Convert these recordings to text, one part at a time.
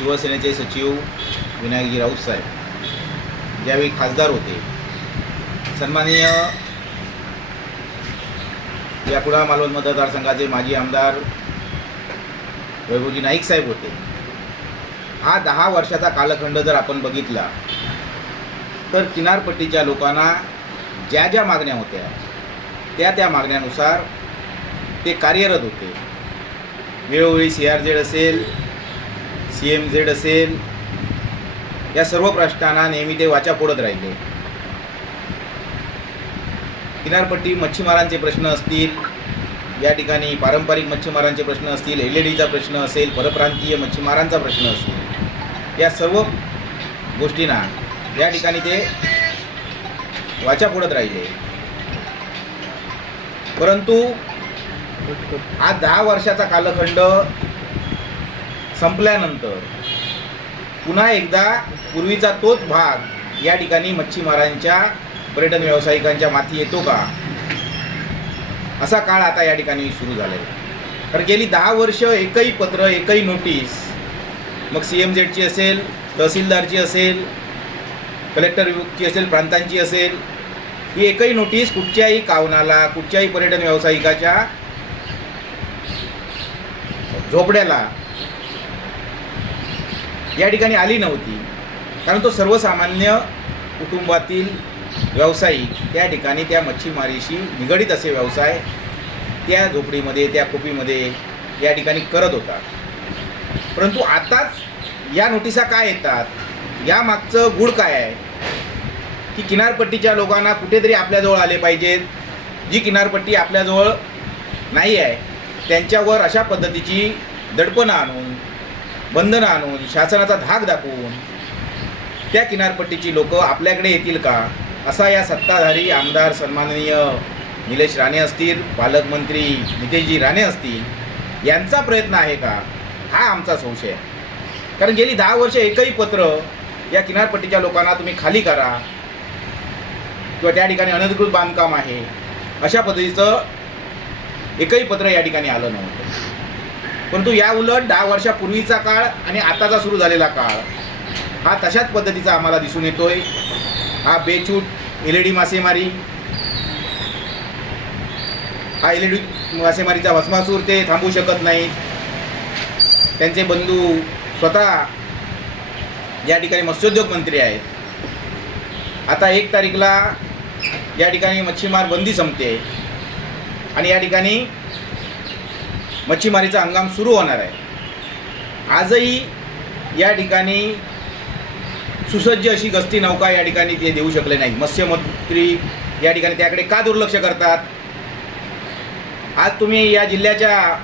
शिवसेनेचे सचिव विनायकजी राऊत साहेब ज्यावेळी खासदार होते सन्माननीय या मालवण मतदारसंघाचे माजी आमदार वैभवजी नाईक साहेब होते. हा दहा वर्षाचा कालखंड जर आपण बघितला तर किनारपट्टीच्या लोकांना ज्या ज्या मागण्या होत्या त्या त्या मागण्यानुसार ते कार्यरत होते. वेळोवेळी सी आर झेड असेल सी एम झेड असेल या सर्व प्रश्नांना नेहमी ते वाचा फोडत राहिले. किनारपट्टी मच्छीमारांचे प्रश्न असतील या ठिकाणी पारंपरिक मच्छीमारांचे प्रश्न असतील एल ई डीचा प्रश्न असेल परप्रांतीय मच्छीमारांचा प्रश्न असेल या सर्व गोष्टींना या ठिकाणी ते वाचा फोडत राहिले. परंतु आज दहा वर्षाचा कालखंड संपल्यानंतर पुन्हा एकदा पूर्वीचा तोच भाग या ठिकाणी मच्छीमारांच्या पर्यटन व्यावसायिकांच्या माती येतो का? असा काळ आता या ठिकाणी सुरू झाला आहे कारण गेली दहा वर्ष एकही पत्र एकही नोटीस मग सी एम झेडची असेल तहसीलदारची असेल कलेक्टरची असेल प्रांतांची असेल ही एकही नोटीस कुठच्याही कावनाला कुठच्याही पर्यटन व्यावसायिकाच्या झोपड्याला या ठिकाणी आली नव्हती. कारण तो सर्वसामान्य कुटुंबातील व्यावसायिक त्या ठिकाणी त्या मच्छीमारीशी निगडीत असे व्यवसाय त्या झोपडीमध्ये त्या खोपीमध्ये या ठिकाणी करत होता. परंतु आताच या नोटिसा काय येतात? या मागचं गुड काय आहे? की किनारपट्टीच्या लोकांना कुठेतरी आपल्याजवळ आले पाहिजेत. जी किनारपट्टी आपल्याजवळ नाही आहे त्यांच्यावर अशा पद्धतीची दडपणं आणून बंधनं आणून शासनाचा धाक दाखवून त्या किनारपट्टीची लोक आपल्याकडे येतील का? असा या सत्ताधारी आमदार सन्माननीय निलेश राणे असतील पालकमंत्री नितेशजी राणे असतील यांचा प्रयत्न आहे का? हा आमचा संशय आहे. कारण गेली दहा वर्ष एकही पत्र या किनारपट्टीच्या लोकांना तुम्ही खाली करा किंवा त्या ठिकाणी अनधिकृत बांधकाम आहे अशा पद्धतीचं एकही पत्र या ठिकाणी आलं नव्हतं. परंतु या उलट दहा वर्षापूर्वीचा काळ आणि आताचा सुरू झालेला काळ हा तशाच पद्धतीचा आम्हाला दिसून येतोय. हा बेछूट एल ई डी मासेमारी हा एल ई डी मासेमारीचा भस्मासूर ते थांबू शकत नाहीत त्यांचे बंधू स्वतः या ठिकाणी मत्स्योद्योग मंत्री आहेत. आता एक तारीखला या ठिकाणी मच्छीमार बंदी संपते. आणि या ठिकाणी मच्छीमारीचा हंगाम सुरू होणार आहे. आजही या ठिकाणी सुसज्ज अशी गस्ती नौका या ठिकाणी ते देऊ शकले नाही मत्स्यमंत्री या ठिकाणी त्याकडे का दुर्लक्ष करतात? आज तुम्ही या जिल्ह्याच्या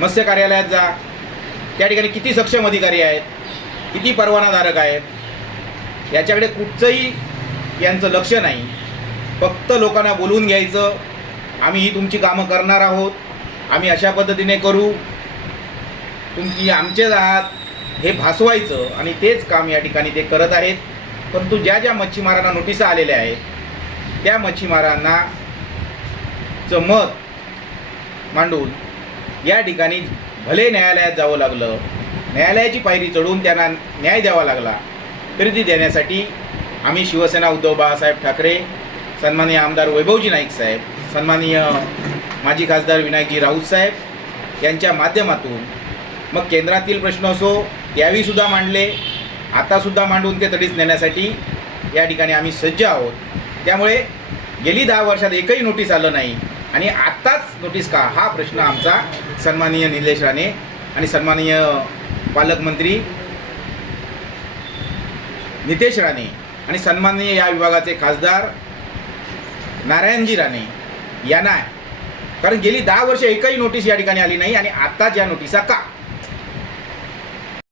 मत्स्य कार्यालयात जा. त्या ठिकाणी किती सक्षम अधिकारी आहेत? किती परवानाधारक आहेत? याच्याकडे कुठचंही यांचं लक्ष नाही. फक्त लोकांना बोलवून घ्यायचं आम्ही ही तुमची कामं करणार आहोत. आम्ही अशा पद्धतीने करू. तुमची आमचेच आहात हे भासवायचं आणि तेच काम या ठिकाणी ते करत आहेत. परंतु ज्या ज्या मच्छीमारांना नोटिसा आलेल्या आहेत त्या मच्छीमारांना चं मत मांडून या ठिकाणी भले न्यायालयात जावं लागलं न्यायालयाची पायरी चढून त्यांना न्याय द्यावा लागला तरी ती देण्यासाठी आम्ही शिवसेना उद्धव बाळासाहेब ठाकरे सन्माननीय आमदार वैभवजी नाईक साहेब सन्माननीय माजी खासदार विनायकजी राऊत साहेब यांच्या माध्यमातून मग केंद्रातील प्रश्न असो त्यावेळीसुद्धा मांडले. आतासुद्धा मांडून ते तडीच नेण्यासाठी या ठिकाणी आम्ही सज्ज आहोत. त्यामुळे गेली दहा वर्षात एकही नोटीस आलं नाही आणि आत्ताच नोटीस का हा प्रश्न आमचा सन्माननीय निलेश राणे आणि सन्माननीय पालकमंत्री नितेश राणे आणि सन्माननीय या विभागाचे खासदार नारायणजी राणे यांना कारण गेली दहा वर्ष एकही नोटीस या ठिकाणी आली नाही आणि आत्ताच या नोटिसा का?